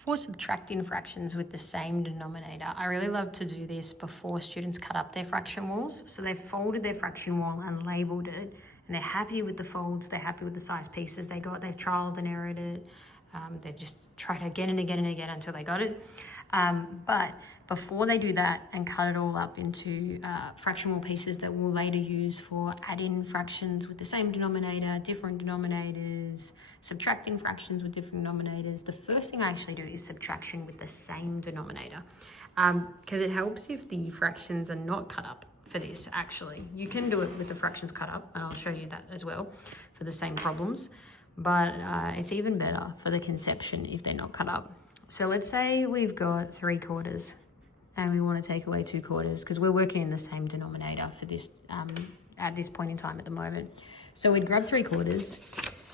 For subtracting fractions with the same denominator, I really love to do this before students cut up their fraction walls. So they've folded their fraction wall and labelled it, and they're happy with the folds, they're happy with the size pieces they got, they've trialled and errored it, they've just tried again and again and again until they got it. But before they do that and cut it all up into fraction wall pieces that we'll later use for add-in fractions with the same denominator, different denominators, subtracting fractions with different denominators, the first thing I actually do is subtraction with the same denominator, because it helps if the fractions are not cut up for this. Actually, you can do it with the fractions cut up, and I'll show you that as well for the same problems, but it's even better for the conception if they're not cut up. So let's say we've got 3/4 and we want to take away 2/4 because we're working in the same denominator for this at this point in time at the moment. So we'd grab 3/4.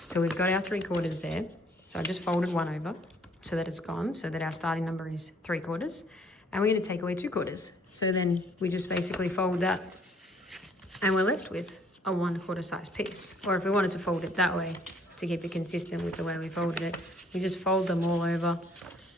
So we've got our 3/4 there. So I just folded one over so that it's gone, so that our starting number is 3/4. And we're going to take away 2/4. So then we just basically fold that and we're left with a 1/4 size piece. Or if we wanted to fold it that way to keep it consistent with the way we folded it, we just fold them all over,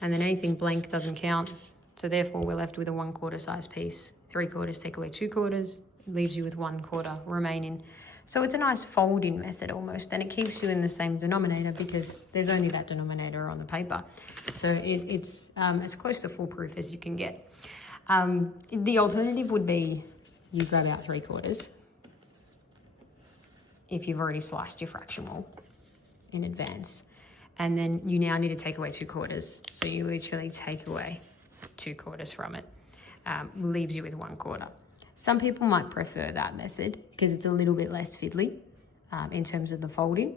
and then anything blank doesn't count. So therefore we're left with a 1/4 size piece. 3/4 take away 2/4, leaves you with 1/4 remaining. So it's a nice folding method almost, and it keeps you in the same denominator because there's only that denominator on the paper. So it's as close to foolproof as you can get. The alternative would be you grab out 3/4 if you've already sliced your fraction wall in advance. And then you now need to take away 2/4. So you literally take away 2/4 from it, leaves you with 1/4. Some people might prefer that method because it's a little bit less fiddly in terms of the folding.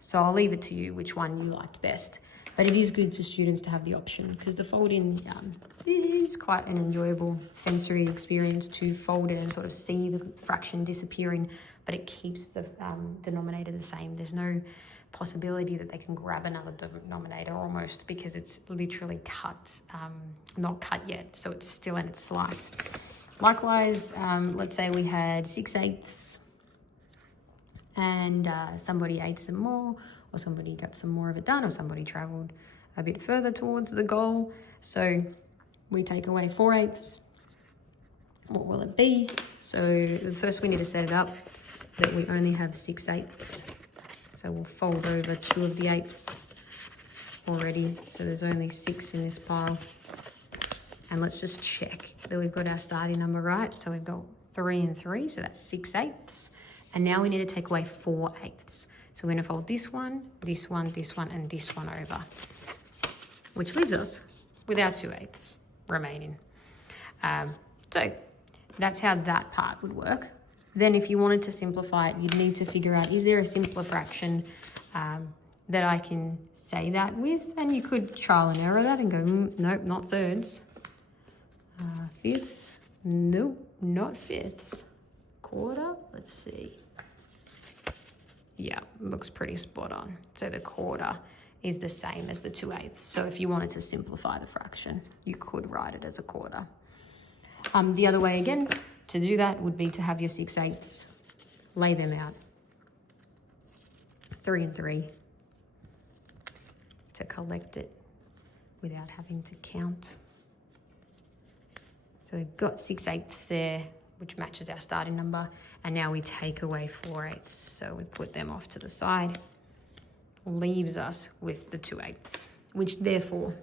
So I'll leave it to you which one you liked best. But it is good for students to have the option because the folding is quite an enjoyable sensory experience to fold it and sort of see the fraction disappearing, but it keeps the denominator the same. There's no possibility that they can grab another denominator almost because it's literally cut, not cut yet, so it's still in its slice. Likewise, let's say we had 6/8 and somebody ate some more, or somebody got some more of it done, or somebody travelled a bit further towards the goal. So we take away 4/8. What will it be? So first we need to set it up that we only have 6/8. So we'll fold over 2 of the 8s already. So there's only 6 in this pile. And let's just check that we've got our starting number right. So we've got 3 and 3, so that's 6/8. And now we need to take away 4/8. So we're going to fold this one, this one, this one, and this one over, which leaves us with our 2/8 remaining. So that's how that part would work. Then if you wanted to simplify it, you'd need to figure out, is there a simpler fraction that I can say that with? And you could trial and error that and go, nope, not thirds. Fifths? Nope, not fifths. 1/4? Let's see. Yeah, looks pretty spot on. So the 1/4 is the same as the 2/8. So if you wanted to simplify the fraction, you could write it as a 1/4. The other way again to do that would be to have your 6/8, lay them out. 3 and 3 to collect it without having to count. So we've got 6/8 there, which matches our starting number. And now we take away 4/8. So we put them off to the side, leaves us with the 2/8, which therefore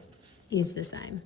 is the same